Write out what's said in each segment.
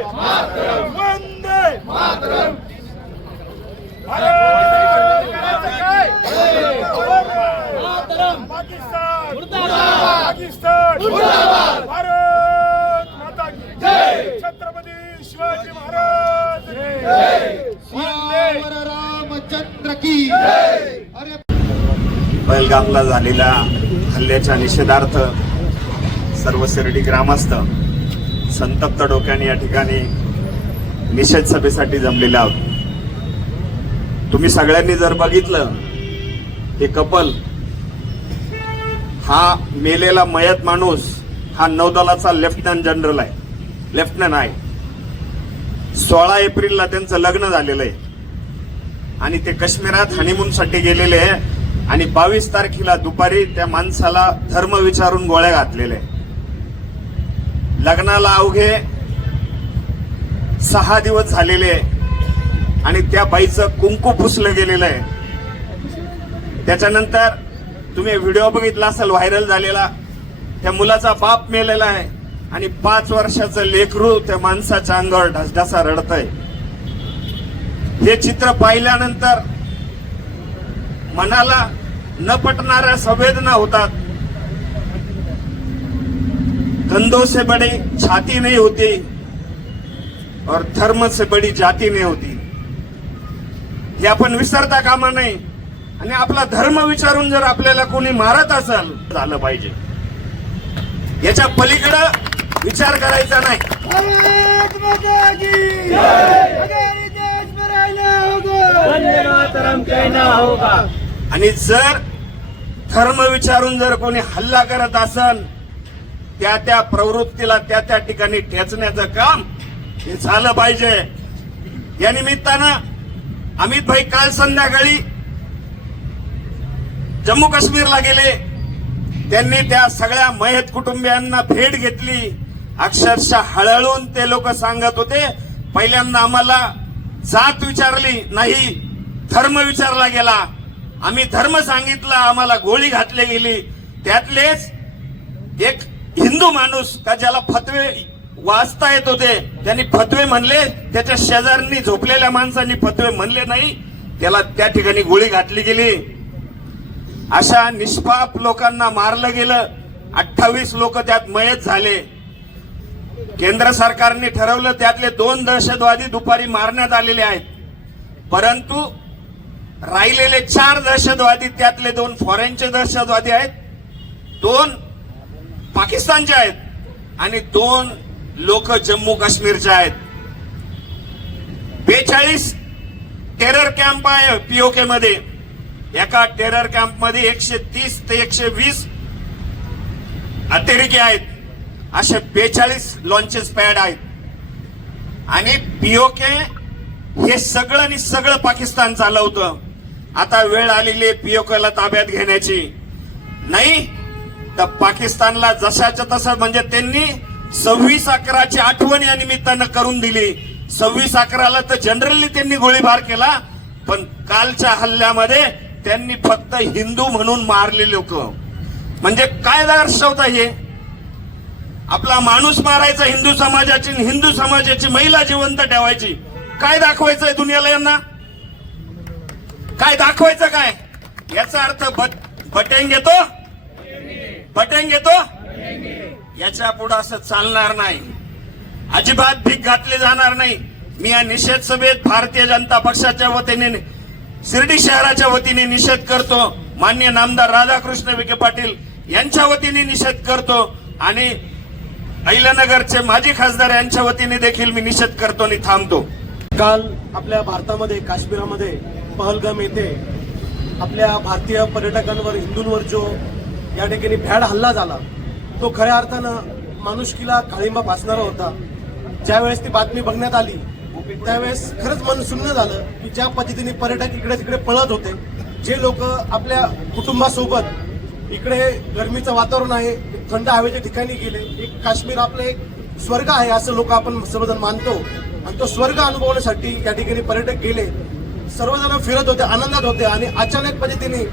वंदे मातरम करायचं काय? पाकिस्तान पाकिस्तान भारत माता की जय छत्रपती शिवाजी महाराज जय वंदे रामचंद्र की अरे पहलगामला झालेल्या हल्ल्याच्या निषेधार्थ सर्व शिर्डी ग्रामस्थ संतप्त डोक्याने या ठिकाणी निषेध सभेसाठी जमलेले आहोत. तुम्ही सगळ्यांनी जर बघितलं हे कपल हा मेलेला मयत माणूस हा नौदलाचा लेफ्टनंट जनरल आहे. लेफ्टनंट आहे. सोळा एप्रिलला त्यांचं लग्न झालेलं आहे. आणि ते काश्मीरात हनीमून साठी गेलेले आहे. आणि बावीस तारखेला दुपारी त्या माणसाला धर्म विचारून गोळ्या घातलेले आहे. लग्नाला अवघे सहा दिवस झालेले आहे. आणि त्या बाईचं कुंकू पुसलं गेलेलं आहे. त्याच्यानंतर तुम्ही व्हिडिओ बघितला असेल व्हायरल झालेला. त्या मुलाचा बाप मेलेला आहे. आणि पाच वर्षाचं लेकरू त्या माणसाच्या अंगावर ढसढसा रडतय. हे चित्र पाहिल्यानंतर मनाला न पटणाऱ्या संवेदना होतात. कंधों से बड़ी छाती नहीं होती और धर्म से बड़ी जाती नहीं होती। हे आपण विसरता कामा नाही आणि आपला धर्म विचारून जर आपल्याला कोणी मारत असेल झालं पाहिजे. याच्या पलीकडं विचार करायचा नाही. आणि जर धर्म विचारून जर कोणी हल्ला करत असन त्या त्या प्रवृत्तीला त्या त्या ठिकाणी ठेचण्याचं काम हे झालं पाहिजे. या निमित्तानं अमित भाई काल संध्याकाळी जम्मू काश्मीरला गेले. त्यांनी त्या सगळ्या मयत कुटुंबियांना भेट घेतली. अक्षरशः हळहळून ते लोक सांगत होते पहिल्यांदा आम्हाला जात विचारली नाही धर्म विचारला गेला. आम्ही धर्म सांगितला आम्हाला गोळी घातली गेली. त्यातलेच एक हिंदू माणूस का ज्याला फतवे वाचता येत होते त्यांनी फतवे म्हणले त्याच्या शेजाऱ्यांनी झोपलेल्या माणसांनी फतवे म्हणले नाही त्याला त्या ठिकाणी गोळी घातली गेली. अशा निष्पाप लोकांना मारलं गेलं अठ्ठावीस लोक त्यात मयत झाले. केंद्र सरकारने ठरवलं त्यातले दोन दहशतवादी दुपारी मारण्यात आलेले आहेत. परंतु राहिलेले चार दहशतवादी त्यातले दोन फॉरेनचे दहशतवादी आहेत. दोन पाकिस्तानचे आहेत आणि दोन लोक जम्मू काश्मीरचे आहेत. बेचाळीस टेरर कॅम्प आहे पीओके मध्ये. एका टेरर कॅम्पमध्ये एकशे तीस ते एकशे वीस अतिरेकी आहेत. असे बेचाळीस लॉन्चेस पॅड आहेत. आणि पीओके हे सगळं आणि सगळं पाकिस्तान चालवतं. आता वेळ आलेली आहे पीओकेला ताब्यात घेण्याची. नाही तर पाकिस्तानला जशाच्या तसं म्हणजे त्यांनी सव्वीस अकराची आठवण या निमित्तानं करून दिली. सव्वीस अकराला तर जनरली त्यांनी गोळीबार केला पण कालच्या हल्ल्यामध्ये त्यांनी फक्त हिंदू म्हणून मारले लोक. म्हणजे काय दर्शवता हे? आपला माणूस मारायचा हिंदू समाजाची हिंदू समाजाची महिला जिवंत ठेवायची. काय दाखवायचंय दुनियाला यांना? काय दाखवायचं काय? याचा अर्थ बट बटेंग येतो बटेंग येतो याच्यापुढे असं चालणार नाही. अजिबात भीक घातली जाणार नाही. मी या निषेध सभेत भारतीय जनता पक्षाच्या वतीने शिर्डी शहराच्या वतीने निषेध करतो. मान्य नामदार राधाकृष्ण विखे पाटील यांच्या वतीने निषेध करतो. आणि अहिल्यानगरचे माजी खासदार यांच्या वतीने देखील मी निषेध करतो आणि थांबतो. काल आपल्या भारतामध्ये काश्मीरामध्ये पहलगाम येथे आपल्या भारतीय पर्यटकांवर हिंदूंवर जो या ठिकाणी भ्याड हल्ला झाला. तो खऱ्या अर्थानं माणुसकीला काळिंबा फासणारा होता. ज्यावेळेस ती बातमी बघण्यात आली त्यावेळेस खरंच मन सुन्न झालं की ज्या पद्धतीने पर्यटक इकडे तिकडे पळत होते. जे लोक आपल्या कुटुंबासोबत इकडे गरमीचं वातावरण आहे थंड हवेच्या ठिकाणी गेले एक काश्मीर आपलं एक स्वर्ग आहे असं लोक आपण सर्वजण मानतो. आणि तो स्वर्ग अनुभवण्यासाठी या ठिकाणी पर्यटक गेले. सर्वजण फिरत होते आनंदात होते आणि अचानक पद्धतीने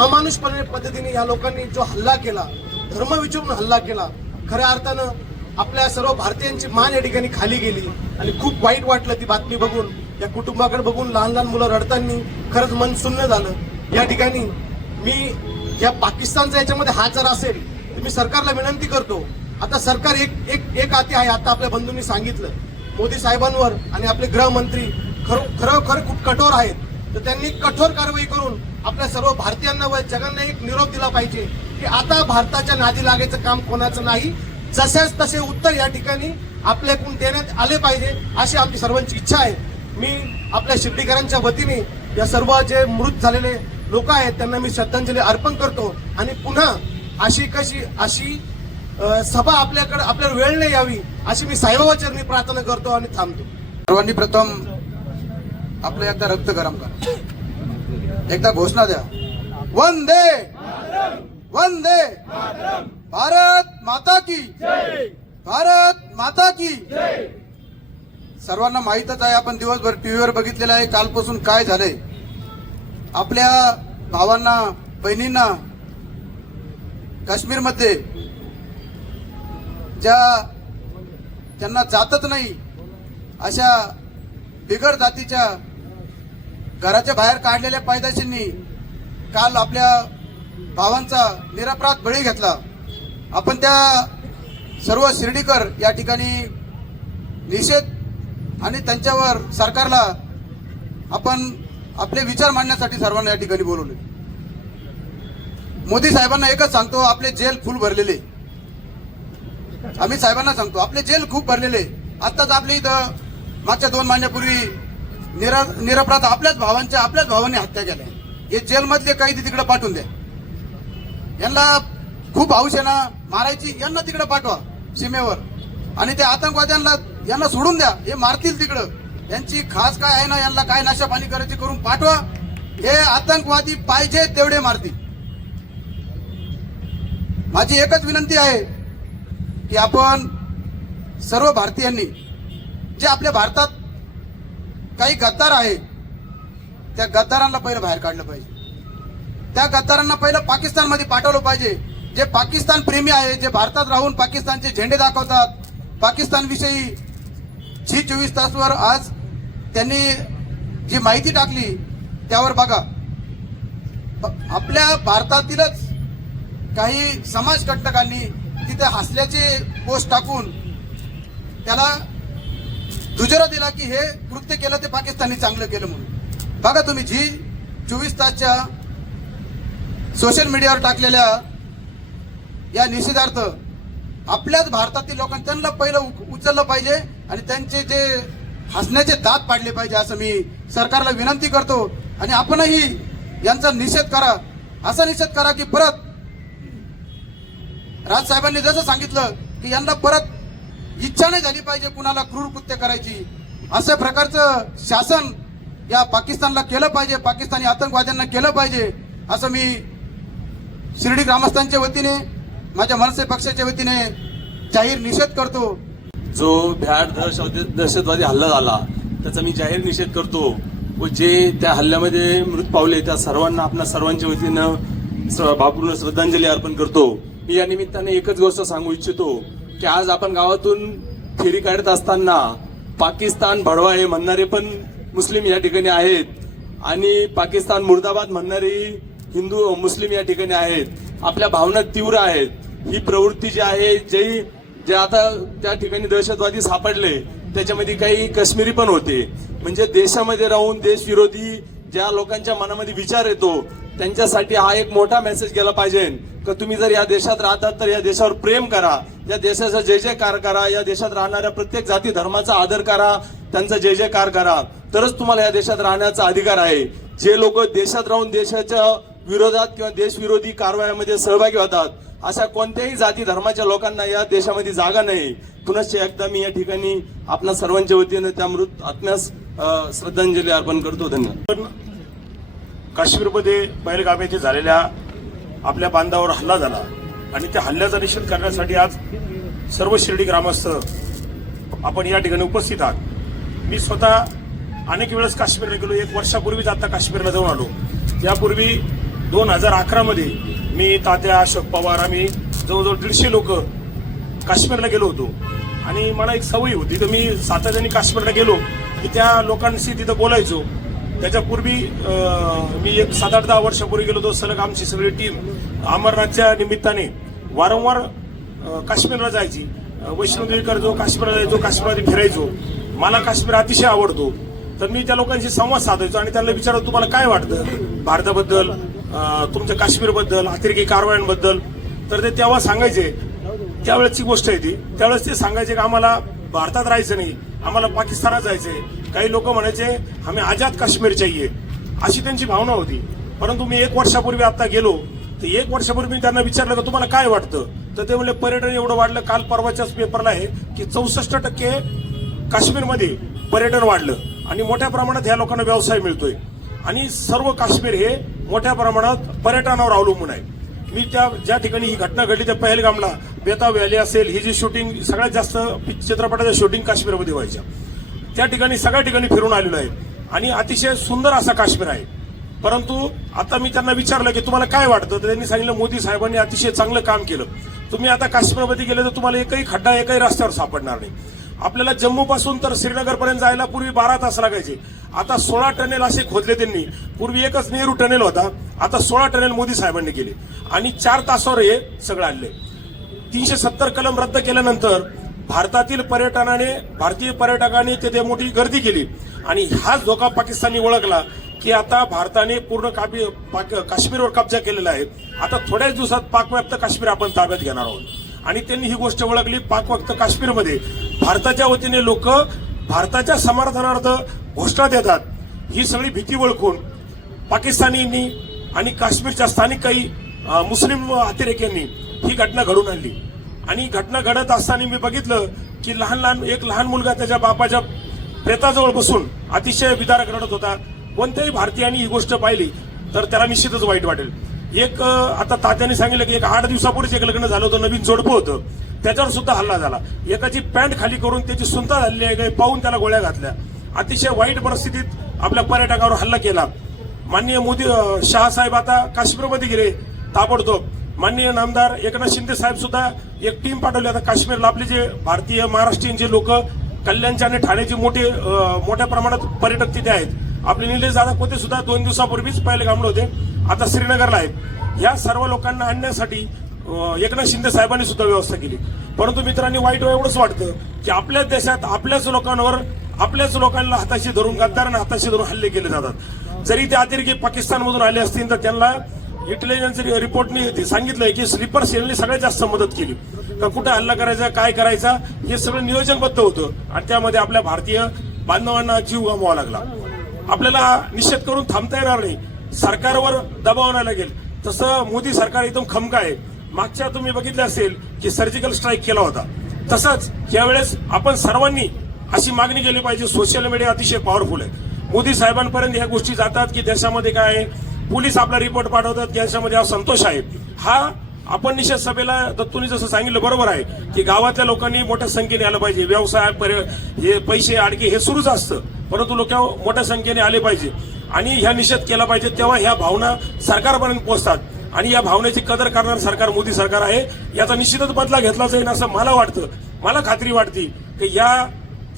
अमानुषपणे पद्धतीने या लोकांनी जो हल्ला केला धर्म विचारून हल्ला केला खऱ्या अर्थानं आपल्या सर्व भारतीयांची मान या ठिकाणी खाली गेली आणि खूप वाईट वाटलं ती बातमी बघून. या कुटुंबाकडे बघून लहान लहान मुलं रडताना खरंच मन सुन्न झालं. या ठिकाणी मी या पाकिस्तानचा याच्यामध्ये हात जर असेल तर मी सरकारला विनंती करतो. आता सरकार एक एक एक आती आहे आता आपल्या बंधूंनी सांगितलं. मोदी साहेबांवर आणि आपले गृहमंत्री खरं खरोखर खूप कठोर आहेत. तर त्यांनी कठोर कारवाई करून आपल्या सर्व भारतीयांना व जगांना एक निरोप दिला पाहिजे की आता भारताच्या नादी लागायचं काम कोणाचं नाही? जसेच तसे उत्तर या ठिकाणी आपल्याकडून देण्यात आले पाहिजे अशी आमची सर्वांची इच्छा आहे. मी आपल्या शिर्डीकरांच्या वतीने या सर्व जे मृत झालेले लोक आहेत त्यांना मी श्रद्धांजली अर्पण करतो आणि पुन्हा अशी कशी अशी सभा आपल्याकडे आपल्याला वेळ नाही यावी अशी मी साईबाबाचरणी प्रार्थना करतो आणि थांबतो. सर्वांनी प्रथम आपलं एकदा रक्त गरम करा. एकदा घोषणा द्या. वंदे! वंदे! भारत माता की भारत माता की सर्वांना माहीतच आहे आपण दिवसभर टीव्हीवर बघितलेलं आहे. कालपासून काय झालंय? आपल्या भावांना बहिणींना काश्मीरमध्ये ज्या त्यांना जातच नाही अशा बिगर जातीच्या घराच्या बाहेर काढलेल्या पायदाशींनी काल आपल्या भावांचा निरपराध बळी घेतला. आपण त्या सर्व शिर्डीकर या ठिकाणी निषेध आणि त्यांच्यावर सरकारला आपण आपले विचार मांडण्यासाठी सर्वांना या ठिकाणी बोलवले. मोदी साहेबांना एकच सांगतो आपले जेल फुल भरलेले. आम्ही साहेबांना सांगतो आपले जेल खूप भरलेले. आत्ताच आपले इथं मागच्या दोन महिन्यापूर्वी निरा निरपराध आपल्याच भावांच्या आपल्याच भावांनी हत्या केल्या. हे जेलमधले कैदी तिकडे पाठवून द्या. यांना खूप हौश आहे ना मारायची यांना तिकडे पाठवा सीमेवर. आणि ते आतंकवाद्यांना यांना सोडून द्या हे मारतील तिकडं. यांची खास काय आहे ना यांना काय नाशापाणी करायची करून पाठवा. हे आतंकवादी पाहिजे तेवढे मारतील. माझी एकच विनंती आहे की आपण सर्व भारतीयांनी जे आपल्या भारतात काही गद्दार आहे त्या गद्दारांना पहिलं बाहेर काढलं पाहिजे. त्या गद्दारांना पहिलं पाकिस्तानमध्ये पाठवलं पाहिजे. जे पाकिस्तान प्रेमी आहे जे भारतात राहून पाकिस्तानचे झेंडे दाखवतात पाकिस्तानविषयी झी चोवीस तासवर आज त्यांनी जी माहिती टाकली त्यावर बघा. आपल्या भारतातीलच काही समाजकटकांनी तिथे हसल्याचे पोस्ट टाकून त्याला दुजोरा दिला की हे कृत्य केलं ते पाकिस्तानने चांगलं केलं म्हणून. बघा तुम्ही जी चोवीस तासच्या सोशल मीडियावर टाकलेल्या या निषेधार्थ आपल्याच भारतातील लोकांनी त्यांना पहिलं उ- उचललं पाहिजे आणि त्यांचे जे हसण्याचे दात पाडले पाहिजे असं मी सरकारला विनंती करतो. आणि आपणही यांचा निषेध करा. असा निषेध करा की परत राजसाहेबांनी जसं सांगितलं की यांना परत इच्छा नाही झाली पाहिजे कुणाला क्रूर कृत्य करायची. अशा प्रकारचं शासन या पाकिस्तानला केलं पाहिजे पाकिस्तानी आतंकवाद्यांना केलं पाहिजे असं मी शिर्डी ग्रामस्थांच्या वतीने माझ्या मनसे पक्षाच्या वतीने जाहीर निषेध करतो. जो भ्याड दहशतवादी दहशतवादी हल्ला झाला त्याचा मी जाहीर निषेध करतो. व जे त्या हल्ल्यामध्ये मृत पावले त्या सर्वांना आपल्या सर्वांच्या वतीनं स- श्रद्धांजली अर्पण करतो. मी या निमित्ताने एकच गोष्ट सांगू इच्छितो. की आज आपण गावातून फेरी काढत असताना पाकिस्तान भडवा हे म्हणणारे पण मुस्लिम या ठिकाणी आहेत आणि पाकिस्तान मुर्दाबाद म्हणणारे हिंदू मुस्लिम या ठिकाणी आहेत. आपल्या भावना तीव्र आहेत. ही प्रवृत्ती जी आहे जे जे आता त्या ठिकाणी दहशतवादी सापडले त्याच्यामध्ये काही काश्मीरी पण होते. म्हणजे देशामध्ये राहून देशविरोधी ज्या लोकांच्या मनामध्ये विचार येतो त्यांच्यासाठी हा एक मोठा मेसेज गेला पाहिजे. का तुम्ही जर या देशात राहतात तर या देशावर प्रेम करा. या देशाचा जय जयकार करा. या देशात राहणाऱ्या प्रत्येक जाती धर्माचा आदर करा. त्यांचा जय जयकार करा. तरच तुम्हाला या देशात राहण्याचा अधिकार आहे. जे लोक देशात राहून देशाच्या विरोधात किंवा देशविरोधी कारवायामध्ये सहभागी होतात अशा कोणत्याही जाती धर्माच्या लोकांना या देशामध्ये जागा नाही. पुनश्च एकदा मी या ठिकाणी आपल्या सर्वांच्या वतीने त्या मृत आत्म्यास श्रद्धांजली अर्पण करतो. धन्यवाद. पण काश्मीरमध्ये पहलगाम येथे झालेल्या आपल्या बांधावर हल्ला झाला. आणि त्या हल्ल्याचा निषेध करण्यासाठी आज सर्व शिर्डी ग्रामस्थ आपण या ठिकाणी उपस्थित आहात. मी स्वतः अनेक वेळेस काश्मीरला गेलो. एक वर्षापूर्वीच आता काश्मीरला जाऊन आलो. यापूर्वी दोन हजार अकरामध्ये मी तात्या अशोक पवार आम्ही जवळजवळ दीडशे लोक काश्मीरला गेलो होतो. आणि मला एक सवय होती. तर मी सातत्याने काश्मीरला गेलो की त्या लोकांशी तिथं बोलायचो. त्याच्यापूर्वी मी एक सात आठ दहा वर्षापूर्वी गेलो होतो. सलग आमची सगळी टीम अमरनाथच्या निमित्ताने वारंवार काश्मीरला जायची. वैष्णोदेवीकर जो काश्मीरला जायचो काश्मीरमध्ये फिरायचो. मला काश्मीर अतिशय आवडतो. तर मी त्या लोकांशी संवाद साधायचो आणि त्यांना विचारतो तुम्हाला काय वाटतं भारताबद्दल तुमच्या काश्मीरबद्दल अतिरेकी कारवायांबद्दल? तर ते तेव्हा सांगायचे. त्यावेळेसची गोष्ट आहे ती. त्यावेळेस ते सांगायचे की आम्हाला भारतात राहायचं नाही आम्हाला पाकिस्तानात जायचंय काही लोक म्हणायचे आम्ही आझाद काश्मीर चाहिए अशी त्यांची भावना होती. परंतु मी एक वर्षापूर्वी आता गेलो. तर एक वर्षापूर्वी मी त्यांना विचारलं का तुम्हाला काय वाटतं? तर ते म्हणले पर्यटन एवढं वाढलं काल परवाच्याच पेपरला आहे की चौसष्ट टक्के काश्मीरमध्ये पर्यटन वाढलं आणि मोठ्या प्रमाणात ह्या लोकांना व्यवसाय मिळतोय. आणि सर्व काश्मीर हे मोठ्या प्रमाणात पर्यटनावर अवलंबून आहे. मी त्या ज्या ठिकाणी ही घटना घडली त्या पहलगामला बेता व्हॅली असेल ही जी शूटिंग सगळ्यात जास्त चित्रपटाच्या शूटिंग काश्मीरमध्ये व्हायच्या. त्या ठिकाणी सगळ्या ठिकाणी फिरून आलेलो आहे. आणि अतिशय सुंदर असा काश्मीर आहे. परंतु आता मी त्यांना विचारलं की तुम्हाला काय वाटतं? तर त्यांनी सांगितलं मोदी साहेबांनी अतिशय चांगलं काम केलं. तुम्ही आता काश्मीरमध्ये गेले तर तुम्हाला एकही खड्डा एकही रस्त्यावर सापडणार नाही. आपल्याला जम्मू पासून तर श्रीनगर पर्यंत जायला पूर्वी बारा तास लागायचे. आता सोळा टनेल असे खोदले त्यांनी. पूर्वी एकच नेहरू टनेल होता. आता सोळा टनेल मोदी साहेबांनी केले. आणि चार तासावर हे सगळं आणले. तीनशे सत्तर कलम रद्द केल्यानंतर भारतातील पर्यटनाने भारतीय पर्यटकांनी तिथे मोठी गर्दी केली. आणि हाच धोका पाकिस्तानी ओळखला. की आता भारताने पूर्ण काबी पाक- काश्मीरवर कब्जा केलेला आहे. आता थोड्याच दिवसात पाकव्याप्त काश्मीर आपण ताब्यात घेणार आहोत. आणि त्यांनी ही गोष्ट ओळखली पाकव्याप्त काश्मीरमध्ये. भारताच्या वतीने लोक भारताच्या समर्थनार्थ घोषणा देतात. ही सगळी भीती ओळखून पाकिस्तानींनी आणि काश्मीरच्या स्थानिक काही मुस्लिम अतिरेक्यांनी ही घटना घडून आणली. आणि घटना घडत असताना मी बघितलं की लहान लहान एक लहान मुलगा त्याच्या बापाच्या प्रेताजवळ बसून अतिशय विदारक रडत होता. कोणत्याही भारतीयांनी ही गोष्ट पाहिली तर त्याला निश्चितच वाईट वाटेल. एक आता तात्याने सांगितलं की एक आठ दिवसापूर्वीच एक लग्न झालं होतं नवीन जोडपं होतं. त्याच्यावर सुद्धा हल्ला झाला. एकाची पॅन्ट खाली करून त्याची सुंता झालेली आहे काही पाहून त्याला गोळ्या घातल्या. अतिशय वाईट परिस्थितीत आपल्या पर्यटकावर हल्ला केला. माननीय मोदी शहासाहेब आता काश्मीरमध्ये गेले ताबडतोब. माननीय नामदार एकनाथ शिंदे साहेब सुद्धा एक टीम पाठवली. आता काश्मीरला आपले जे भारतीय महाराष्ट्रीयन जे लोक कल्याणचे आणि ठाण्याचे मोठे मोठ्या प्रमाणात पर्यटक तिथे आहेत. आपले निलेश दादा कोते सुद्धा दोन दिवसापूर्वीच पहिले गामले होते. आता श्रीनगरला आहेत. या सर्व लोकांना आणण्यासाठी एकनाथ शिंदे साहेबांनी सुद्धा व्यवस्था केली. परंतु मित्रांनी वाईट एवढंच वाटतं की आपल्याच देशात आपल्याच लोकांवर आपल्याच लोकांना हाताशी धरून गद्दारांना हाताशी धरून हल्ले केले जातात. जरी ते अतिरेकी पाकिस्तानमधून आले असतील तर त्यांना इंटेलिजन्स रिपोर्टने सांगितलंय की स्लीपर सेलने सगळ्यात जास्त मदत केली. का कुठे हल्ला करायचा काय करायचा हे सगळं नियोजनबद्ध होतं. आणि त्यामध्ये आपल्या भारतीय बांधवांना जीव गमवावा लागला. आपल्याला निश्चित करून थांबता येणार नाही. सरकारवर दबाव आणायला लागेल. तसं मोदी सरकार एकदम खमका आहे. मागच्या तुम्ही बघितलं असेल की सर्जिकल स्ट्राईक केला होता. तसंच यावेळेस आपण सर्वांनी अशी मागणी केली पाहिजे. सोशल मीडिया अतिशय पॉवरफुल आहे. मोदी साहेबांपर्यंत ह्या गोष्टी जातात की देशामध्ये काय आहे? पोलीस आपला रिपोर्ट पाठवतात की हा संतोष आहे. हा आपण निषेध सभेला दत्तूंनी जसं सांगितलं बरोबर आहे की गावातल्या लोकांनी मोठ्या संख्येने आलं पाहिजे. व्यवसाय हे पैसे आडके हे सुरूच असतं. परंतु लोक मोठ्या संख्येने आले पाहिजे. आणि ह्या निषेध केला पाहिजे तेव्हा ह्या भावना सरकारपर्यंत पोहोचतात. आणि या भावनेची कदर करणार सरकार मोदी सरकार आहे. याचा निश्चितच बदला घेतला जाईल असं मला वाटतं. मला खात्री वाटते की या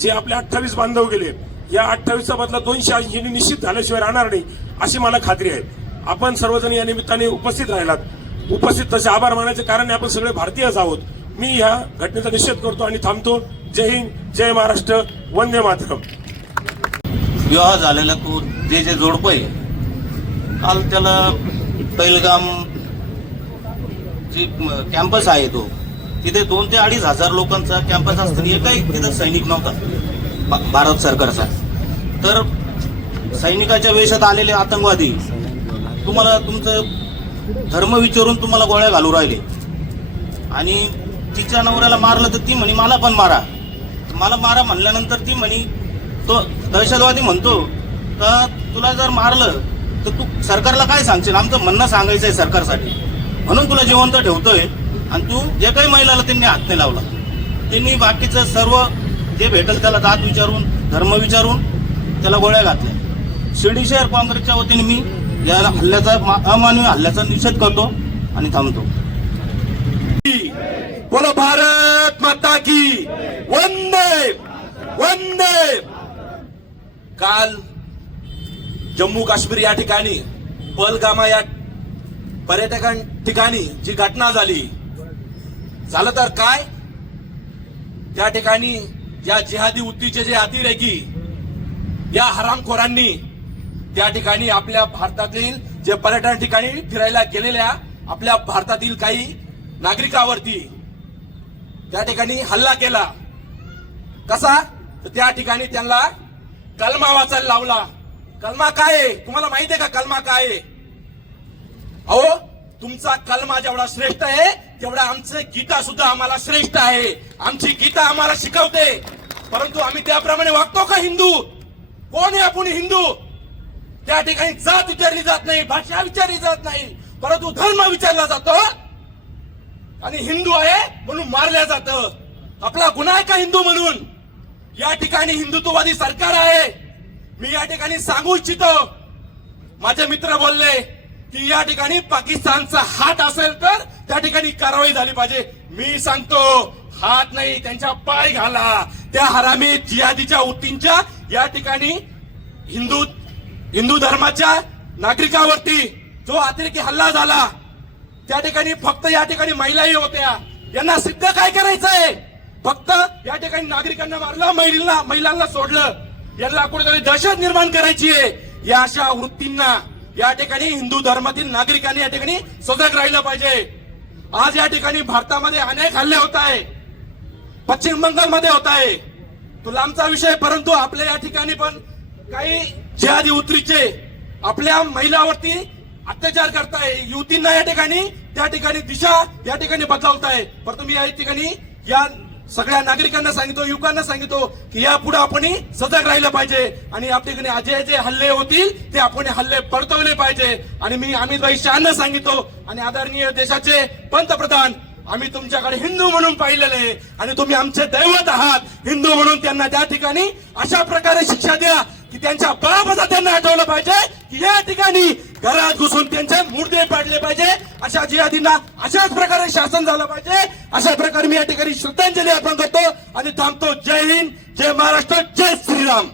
जे आपले अठ्ठावीस बांधव गेले या अठ्ठावीसचा बदला दोनशे ऐंशी निश्चित झाल्याशिवाय राहणार नाही अशी मला खात्री आहे. आपण सर्वजण या निमित्ताने उपस्थित राहिलात. उपस्थित तसे आभार मानायचे कारण आपण सगळे भारतीयच आहोत. मी ह्या घटनेचा निषेध करतो आणि थांबतो. जय हिंद जय महाराष्ट्र वंदे मातरम. विवाह झालेला तो जे जे जोडपं आहे काल त्याला पैलगाम जी कॅम्पस आहे तो तिथे दोन ते अडीच हजार लोकांचा कॅम्पस असताना एकही तिथं सैनिक नव्हता भारत सरकारचा. तर सैनिकाच्या वेशात आलेले आतंकवादी तुम्हाला तुमचं धर्म विचारून तुम्हाला गोळ्या घालू राहिले. आणि तिच्या नवऱ्याला मारलं तर ती म्हणे मला पण मारा. मला मारा म्हणल्यानंतर ती म्हणे तो दहशतवादी म्हणतो तर तुला जर मारलं तर तू सरकारला काय सांगशील? आमचं म्हणणं सांगायचं आहे सरकारसाठी. म्हणून तुला जिवंत ठेवतोय. आणि तू जे काही महिलाला त्यांनी हात नाही लावला. त्यांनी बाकीचं सर्व जे भेटल त्याला जात विचारून धर्म विचारून त्याला गोळ्या घातल्या. शिर्डी शहर काँग्रेसच्या वतीने मी या हल्ल्याचा मा- अमानवी हल्ल्याचा निषेध करतो आणि थांबतो. बोलो भारत माता की. वंदे वंदे. काल जम्मू काश्मीर या ठिकाणी पलगामा या पर्यटकां ठिकाणी जी घटना झाली झालं तर काय? त्या ठिकाणी या जिहादी वृत्तीचे जे अतिरेकी या हरामखोरांनी त्या ठिकाणी आपल्या भारतातील जे पर्यटन ठिकाणी फिरायला गेलेल्या आपल्या भारतातील काही नागरिकावरती त्या ठिकाणी हल्ला केला. कसा? तर त्या ठिकाणी त्यांना कलमा वाचायला लावला. कलमा काय आहे? तुम्हाला माहिती आहे का कलमा काय आहे? अहो तुमचा कलमा जेवढा श्रेष्ठ आहे तेवढा आमचे गीता सुद्धा आम्हाला श्रेष्ठ आहे. आमची गीता आम्हाला शिकवते. परंतु आम्ही त्याप्रमाणे वागतो का हिंदू? कोण आहे आपण हिंदू? त्या ठिकाणी जात विचारली जात नाही भाषा विचारली जात नाही. परंतु धर्म विचारला जातो. आणि हिंदू आहे म्हणून मारल्या जात. आपला गुन्हा आहे का हिंदू म्हणून? या ठिकाणी हिंदुत्ववादी सरकार आहे. मी या ठिकाणी सांगू इच्छितो. माझे मित्र बोलले की या ठिकाणी पाकिस्तानचा हात असेल तर त्या ठिकाणी कारवाई झाली पाहिजे. मी सांगतो हात नाही त्यांच्या पाय घाला. त्या हरामी जियादीच्या उत्तींच्या या ठिकाणी हिंदू हिंदू धर्माच्या नागरिकावरती जो अतिरेकी हल्ला झाला त्या ठिकाणी फक्त या ठिकाणी महिलाही होत्या. यांना सिद्ध काय करायचंय? फक्त या ठिकाणी नागरिकांना मारलं महिला महिलांना सोडलं. यांना कुठेतरी दहशत निर्माण करायची आहे. या अशा वृत्तींना या ठिकाणी हिंदू धर्मातील नागरिकांनी या ठिकाणी सजग राहिलं पाहिजे. आज या ठिकाणी भारतामध्ये अनेक हल्ले होत आहे. पश्चिम बंगालमध्ये होत आहे. तो लांबचा विषय परंतु आपल्या या ठिकाणी पण काही जिहादी उतरीचे आपल्या महिलावरती अत्याचार करताय. युवतींना या ठिकाणी त्या ठिकाणी दिशा या ठिकाणी बदलवताय. परंतु मी या ठिकाणी या सगळ्या नागरिकांना सांगितो युवकांना सांगितो की यापुढे आपण सजग राहिलं पाहिजे. आणि या ठिकाणी अजय जे हल्ले होतील ते आपण हल्ले परतवले पाहिजे. आणि मी अमित भाई शहाना सांगितो आणि आदरणीय देशाचे पंतप्रधान आम्ही तुमच्याकडे हिंदू म्हणून पाहिलेले आहे. आणि तुम्ही आमचे दैवत आहात. हिंदू म्हणून त्यांना त्या ठिकाणी अशा प्रकारे शिक्षा द्या की त्यांच्या बाळापणा त्यांना आठवलं पाहिजे की या ठिकाणी घरात घुसून त्यांचे मुर्दे पाडले पाहिजे. अशा जिहादींना अशाच प्रकारे शासन झालं पाहिजे. अशा प्रकारे मी या ठिकाणी श्रद्धांजली अर्पण करतो आणि थांबतो. जय हिंद जय महाराष्ट्र जय श्रीराम.